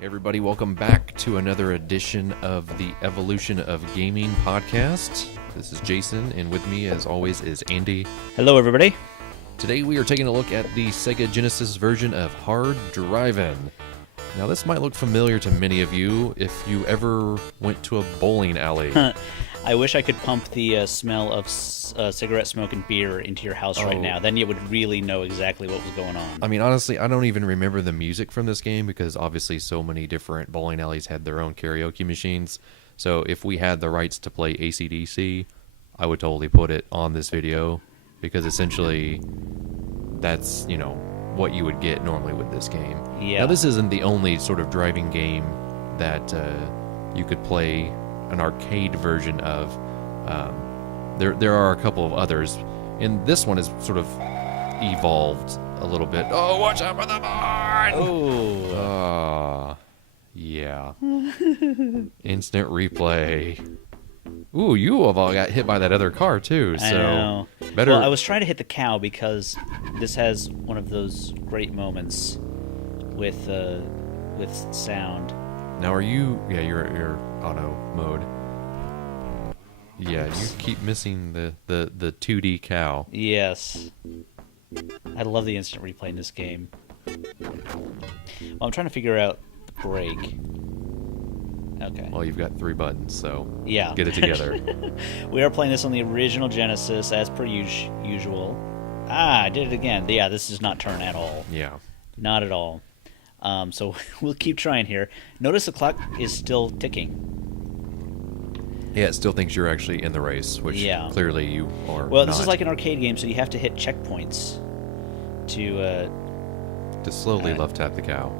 Everybody, welcome back to another edition of the Evolution of Gaming podcast. This is Jason, and with me, as always, is Andy. Hello, everybody. Today we are taking a look at the Sega Genesis version of Hard Drivin. Now, this might look familiar to many of you if you ever went to a bowling alley. I wish I could pump the smell of cigarette smoke and beer into your house right now. Then you would really know exactly what was going on. I mean, honestly, I don't even remember the music from this game because obviously so many different bowling alleys had their own karaoke machines. So if we had the rights to play AC/DC, I would totally put it on this video because essentially that's, you know, what you would get normally with this game. Yeah. Now, this isn't the only sort of driving game that you could play an arcade version of. There are a couple of others, and this one is sort of evolved a little bit. Oh, watch out for the barn! Oh, yeah. Instant replay. Ooh, you have all got hit by that other car too. So I know. Better. Well, I was trying to hit the cow because this has one of those great moments with sound. Now, are you? Yeah, you're auto mode. Yeah, you keep missing the 2D cow. Yes. I love the instant replay in this game. Well, I'm trying to figure out the brake. Okay. Well, you've got 3 buttons, so yeah. Get it together. We are playing this on the original Genesis, as per usual. Ah, I did it again. Yeah, this does not turn at all. Yeah. Not at all. So we'll keep trying here. Notice the clock is still ticking. Yeah, it still thinks you're actually in the race, which clearly you are. Well, this is like an arcade game, so you have to hit checkpoints to slowly left tap the cow.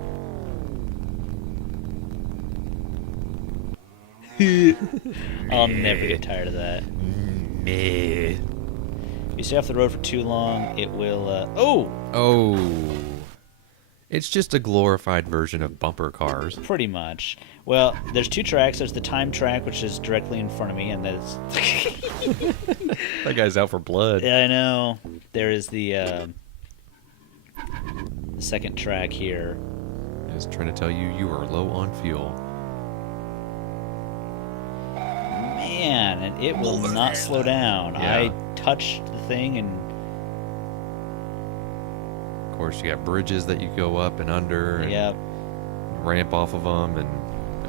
I'll never get tired of that. If you stay off the road for too long, it will. Oh. It's just a glorified version of bumper cars. Pretty much. Well, there's 2 tracks. There's the time track, which is directly in front of me, and that's... That guy's out for blood. Yeah, I know. There is the second track here. It's trying to tell you you are low on fuel. Man, and it will not slow down. Yeah. I touched the thing and... Of course, you got bridges that you go up and under and ramp off of them and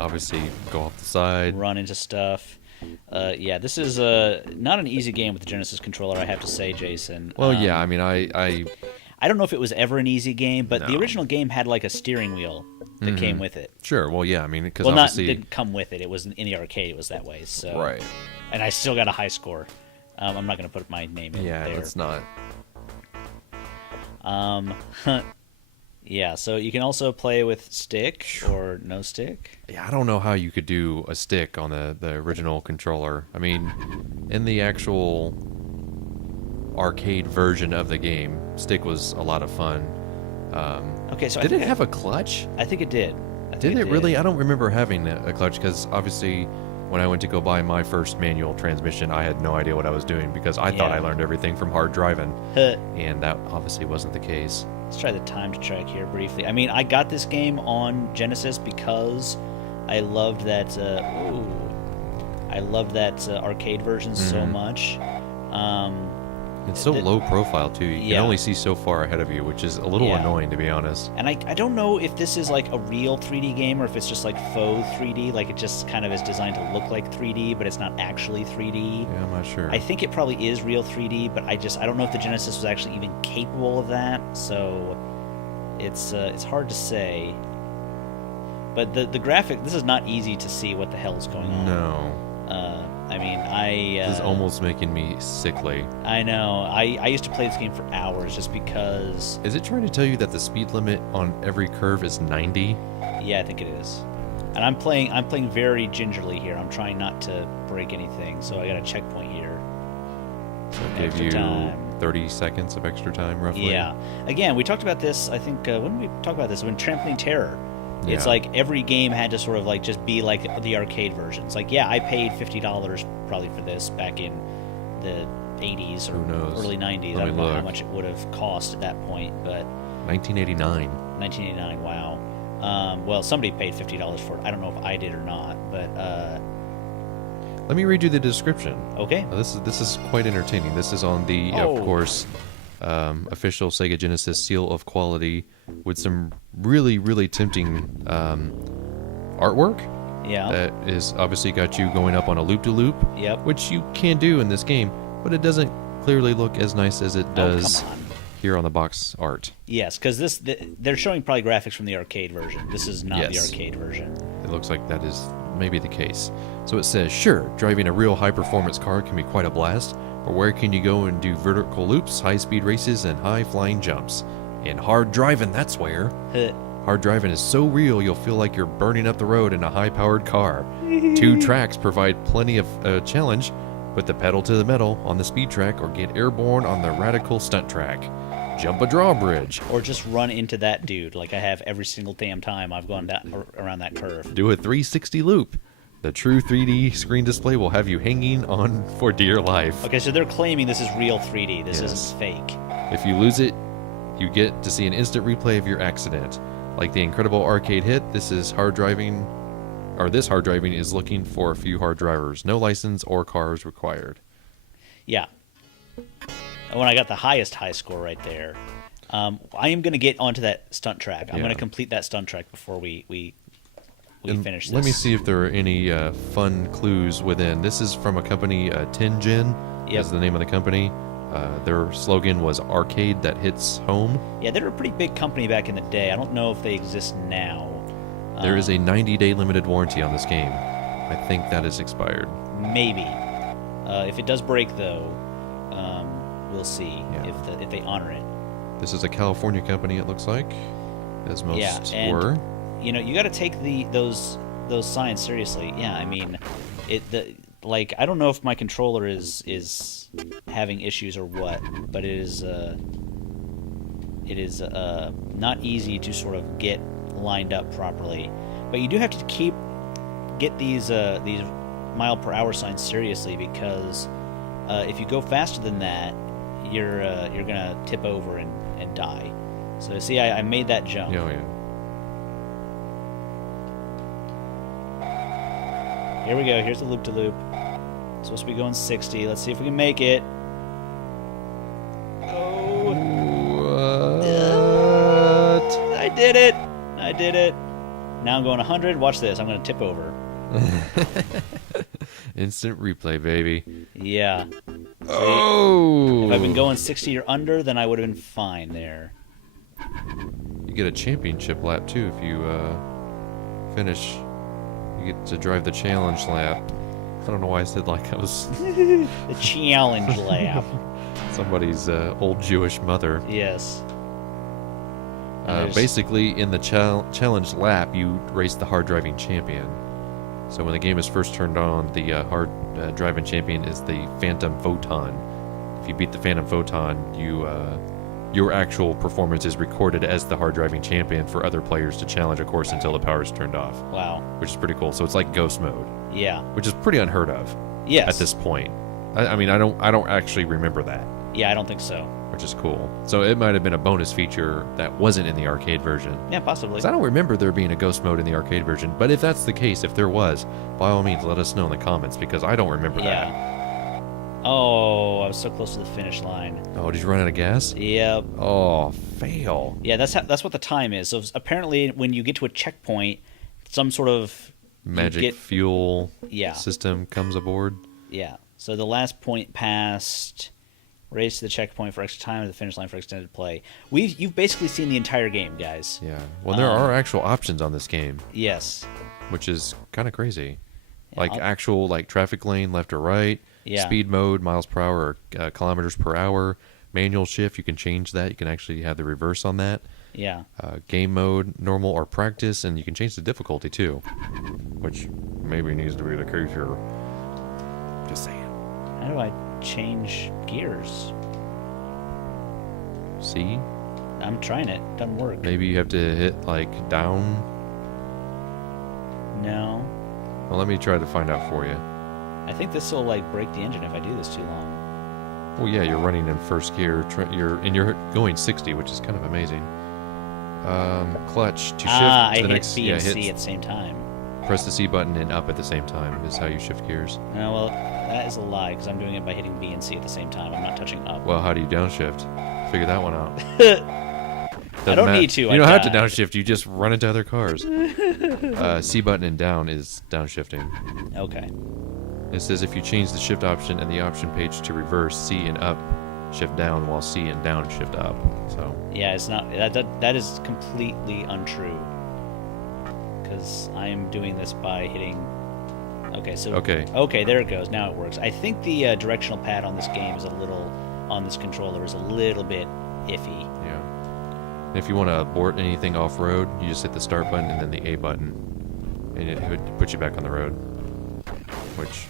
obviously go off the side. Run into stuff. Yeah, this is not an easy game with the Genesis controller, I have to say, Jason. Well, yeah, I mean, I don't know if it was ever an easy game, but the original game had like a steering wheel that came with it. Sure, well, yeah, I mean, because obviously... Well, it didn't come with it. It was in the arcade, it was that way, so... Right. And I still got a high score. I'm not going to put my name in there. Yeah, let's not. Yeah, so you can also play with stick or no stick. Yeah, I don't know how you could do a stick on the original controller. I mean, in the actual arcade version of the game, stick was a lot of fun. Okay, so did it have a clutch? I think it did. Did it really? I don't remember having a clutch because obviously when I went to go buy my first manual transmission, I had no idea what I was doing because I thought I learned everything from Hard Drivin, and that obviously wasn't the case. Let's try the timed track here briefly. I mean, I got this game on Genesis because I loved that. Arcade version so much. It's so low profile too. You can only see so far ahead of you, which is a little annoying, to be honest. And I don't know if this is like a real 3D game or if it's just like faux 3D, like it just kind of is designed to look like 3D, but it's not actually 3D. Yeah, I'm not sure. I think it probably is real 3D, but I don't know if the Genesis was actually even capable of that. So it's hard to say. But the graphic, this is not easy to see what the hell is going on. No. I mean, this is almost making me sickly. I know. I used to play this game for hours just because... Is it trying to tell you that the speed limit on every curve is 90? Yeah, I think it is. And I'm playing very gingerly here. I'm trying not to break anything, so I got a checkpoint here. So it gave you time. 30 seconds of extra time, roughly. Yeah. Again, we talked about this, I think, when did we talk about this? When Trampoline Terror. Yeah. It's like every game had to sort of like just be like the arcade versions. Like, yeah, I paid $50 probably for this back in the 80s or Who knows? early 90s. I don't know how much it would have cost at that point, but 1989. 1989, wow. Well, somebody paid $50 for it. I don't know if I did or not, but let me read you the description. okay. This is quite entertaining. This is on the, of course, official Sega Genesis seal of quality with some really, really tempting artwork. Yeah. That is obviously got you going up on a loop-to-loop, Yep. which you can do in this game, but it doesn't clearly look as nice as it does come on. here on the box art. Yes, because they're showing probably graphics from the arcade version. This is not the Yes. arcade version. It looks like that is maybe the case. So it says, sure, driving a real high-performance car can be quite a blast, but where can you go and do vertical loops, high-speed races, and high-flying jumps? In Hard Drivin', that's where. Hard Drivin' is so real you'll feel like you're burning up the road in a high-powered car. 2 tracks provide plenty of challenge. Put the pedal to the metal on the speed track or get airborne on the radical stunt track. Jump a drawbridge. Or just run into that dude like I have every single damn time I've gone around that curve. Do a 360 loop. The true 3D screen display will have you hanging on for dear life. Okay, so they're claiming this is real 3D. This Yes. isn't fake. If you lose it, you get to see an instant replay of your accident. Like the incredible arcade hit, this Hard Driving is looking for a few hard drivers. No license or cars required. Yeah. When I got the highest high score right there, I am going to get onto that stunt track. I'm going to complete that stunt track before we finish this. Let me see if there are any fun clues within. This is from a company, Tengen is the name of the company. Their slogan was "Arcade that hits home." Yeah, they were a pretty big company back in the day. I don't know if they exist now. There is a 90-day limited warranty on this game. I think that is expired. Maybe. If it does break, though, we'll see if they honor it. This is a California company, it looks like, as most were. You know, you got to take those signs seriously. Yeah, I mean, I don't know if my controller is having issues or what, but it is not easy to sort of get lined up properly. But you do have to get these mile per hour signs seriously, because if you go faster than that, you're gonna tip over and die. So see, I made that jump. Oh, yeah. Here we go. Here's the loop-to-loop. Supposed to be going 60. Let's see if we can make it. Oh. What? I did it. I did it. Now I'm going 100. Watch this. I'm going to tip over. Instant replay, baby. Yeah. Oh! If I'd been going 60 or under, then I would have been fine there. You get a championship lap, too, if you finish. You get to drive the challenge lap. I don't know why I said like I was... The challenge lap. somebody's old Jewish mother. Yes. Basically, in the challenge lap, you race the Hard Driving champion. So when the game is first turned on, the Hard Driving champion is the Phantom Photon. If you beat the Phantom Photon, your actual performance is recorded as the Hard Driving champion for other players to challenge, of course, until the power is turned off. Wow. Which is pretty cool. So it's like ghost mode. Yeah. Which is pretty unheard of. Yes. At this point. I mean, I don't actually remember that. Yeah, I don't think so. Which is cool. So it might have been a bonus feature that wasn't in the arcade version. Yeah, possibly. 'Cause I don't remember there being a ghost mode in the arcade version. But if that's the case, if there was, by all means, let us know in the comments, because I don't remember that. Oh, I was so close to the finish line. Oh, did you run out of gas? Yep. Oh, fail. Yeah, that's what the time is. So apparently, when you get to a checkpoint, some sort of Magic fuel Yeah. system comes aboard. Yeah. So the last point passed. Race to the checkpoint for extra time, to the finish line for extended play. You've basically seen the entire game, guys. Yeah. Well, there are actual options on this game. Yes. Which is kind of crazy. Yeah, Like actual traffic lane, left or right. Yeah. Speed mode, miles per hour, or kilometers per hour. Manual shift, you can change that. You can actually have the reverse on that. Yeah. Game mode, normal, or practice, and you can change the difficulty too, which maybe needs to be the case here. Just saying. How do I change gears? See? I'm trying it. Doesn't work. Maybe you have to hit like down. No. Well, let me try to find out for you. I think this will like break the engine if I do this too long. Well, yeah, you're running in first gear. You're going 60, which is kind of amazing. Clutch to shift to I the hit next. B and C at the same time. Press the C button and up at the same time is how you shift gears. No, well, that is a lie because I'm doing it by hitting B and C at the same time. I'm not touching up. Well, how do you downshift? Figure that one out. I don't need to. You don't have to downshift. You just run into other cars. C button and down is downshifting. Okay. It says if you change the shift option and the option page to reverse, C and up shift down, while C and down shift up. So yeah, it's not that is completely untrue because I am doing this by hitting. Okay, so okay, there it goes. Now it works. I think the directional pad on this game is on this controller is a little bit iffy. Yeah. And if you want to abort anything off road, you just hit the start button and then the A button, and it would put you back on the road. Which.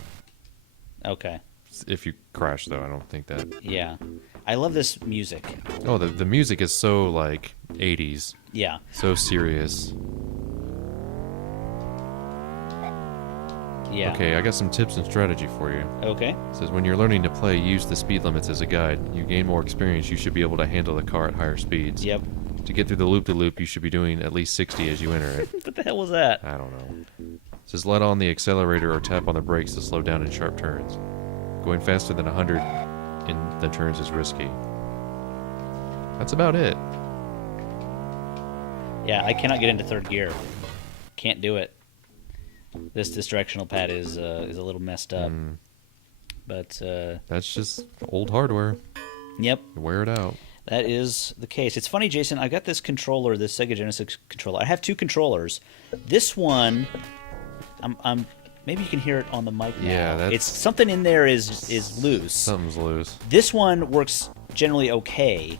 Okay. If you crash, though, I don't think that. Yeah. I love this music. Oh, the music is so, like, 80s. Yeah. So serious. Yeah. Okay, I got some tips and strategy for you. Okay. It says, when you're learning to play, use the speed limits as a guide. You gain more experience, you should be able to handle the car at higher speeds. Yep. To get through the loop-de-loop, you should be doing at least 60 as you enter it. What the hell was that? I don't know. It says, let on the accelerator or tap on the brakes to slow down in sharp turns. Going faster than 100 in the turns is risky. That's about it. Yeah, I cannot get into third gear. Can't do it. This directional pad is a little messed up. But that's just old hardware. Yep. You wear it out. That is the case. It's funny, Jason. I got this controller, this Sega Genesis controller. I have two controllers. This one, I'm maybe you can hear it on the mic now. Yeah, that's... It's something in there is loose. Something's loose. This one works generally okay,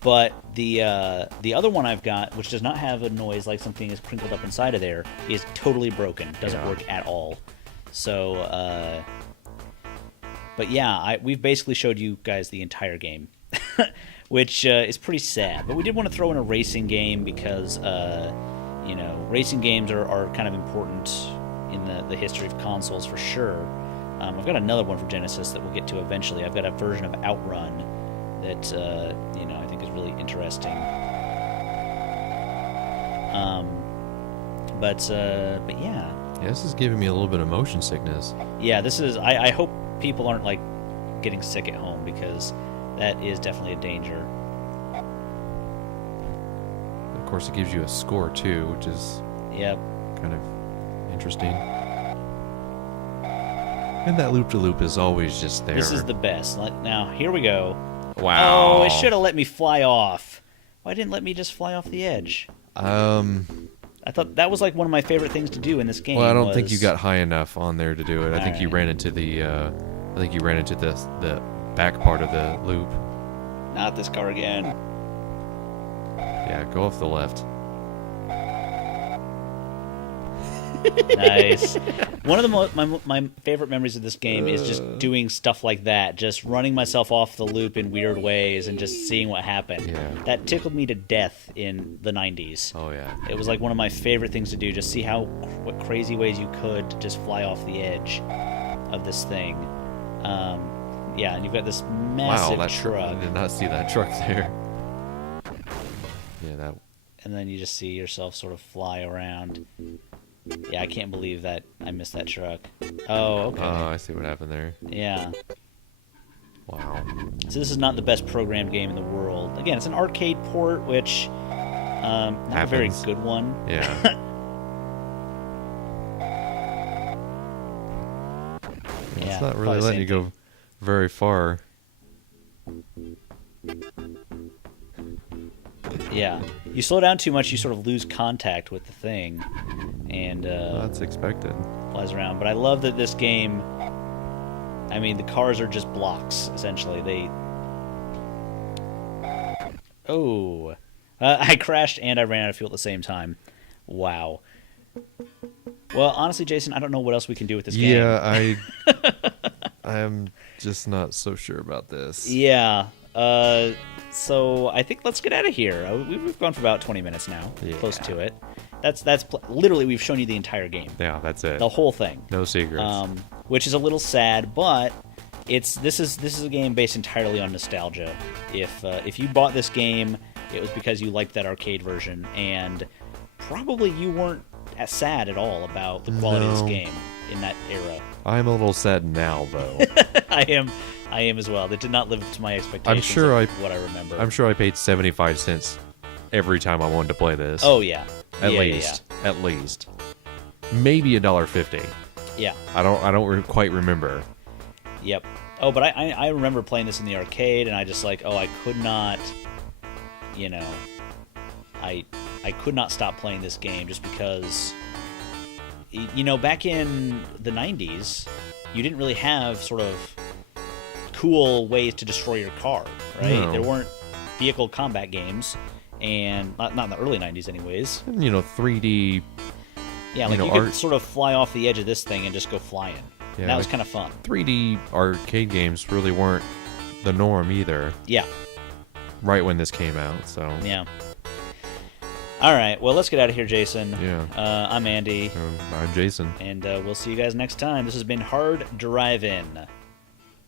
but the other one I've got, which does not have a noise like something is crinkled up inside of there, is totally broken. Doesn't work at all. So, but yeah, we've basically showed you guys the entire game, which is pretty sad. But we did want to throw in a racing game because, racing games are kind of important in the history of consoles for sure. I've got another one for Genesis that we'll get to eventually. I've got a version of Outrun that I think is really interesting. But yeah. Yeah, this is giving me a little bit of motion sickness. Yeah, this is. I hope people aren't like getting sick at home because that is definitely a danger. Of course, it gives you a score too, which is kind of interesting. And that loop-de-loop is always just there. This is the best. Now, here we go. Wow. Oh, it should have let me fly off. Why didn't it let me just fly off the edge? I thought that was like one of my favorite things to do in this game. Well, I don't think you got high enough on there to do it. I think you ran into the the back part of the loop. Not this car again. Yeah, go off the left. Nice. One of my favorite memories of this game is just doing stuff like that, just running myself off the loop in weird ways and just seeing what happened. Yeah. That tickled me to death in the 90s. Oh yeah. It was like one of my favorite things to do, just see what crazy ways you could to just fly off the edge of this thing. Yeah, and you've got this massive truck. I did not see that truck there. Yeah, that. And then you just see yourself sort of fly around. Yeah, I can't believe that I missed that truck. Oh, okay. Oh, I see what happened there. Yeah. Wow. So this is not the best programmed game in the world. Again, it's an arcade port, which not a very good one. Yeah. It's not really letting you go very far. Yeah. You slow down too much, you sort of lose contact with the thing. And that's expected. Flies around. But I love that this game, I mean, the cars are just blocks, essentially. I crashed and I ran out of fuel at the same time. Wow. Well, honestly, Jason, I don't know what else we can do with this game. Yeah, I'm just not so sure about this. Yeah. So I think let's get out of here. We've gone for about 20 minutes now, close to it. Literally we've shown you the entire game. Yeah, that's it. The whole thing. No secrets. Which is a little sad, but this is a game based entirely on nostalgia. If you bought this game, it was because you liked that arcade version, and probably you weren't as sad at all about the quality of this game in that era. I'm a little sad now, though. I am as well. That did not live up to my expectations. What I remember. I'm sure I paid 75 cents every time I wanted to play this. Oh yeah, at least, maybe $1.50. Yeah. I don't quite remember. Yep. Oh, but I remember playing this in the arcade, and I just I could not, I could not stop playing this game just because, back in the 90s, you didn't really have sort of cool ways to destroy your car, right? No. There weren't vehicle combat games, and not in the early 90s anyways. 3D. Yeah, you could sort of fly off the edge of this thing and just go flying. Yeah, that was kind of fun. 3D arcade games really weren't the norm either. Yeah. Right when this came out, so. Yeah. All right, well, let's get out of here, Jason. Yeah. I'm Andy. I'm Jason. And we'll see you guys next time. This has been Hard Drivin'.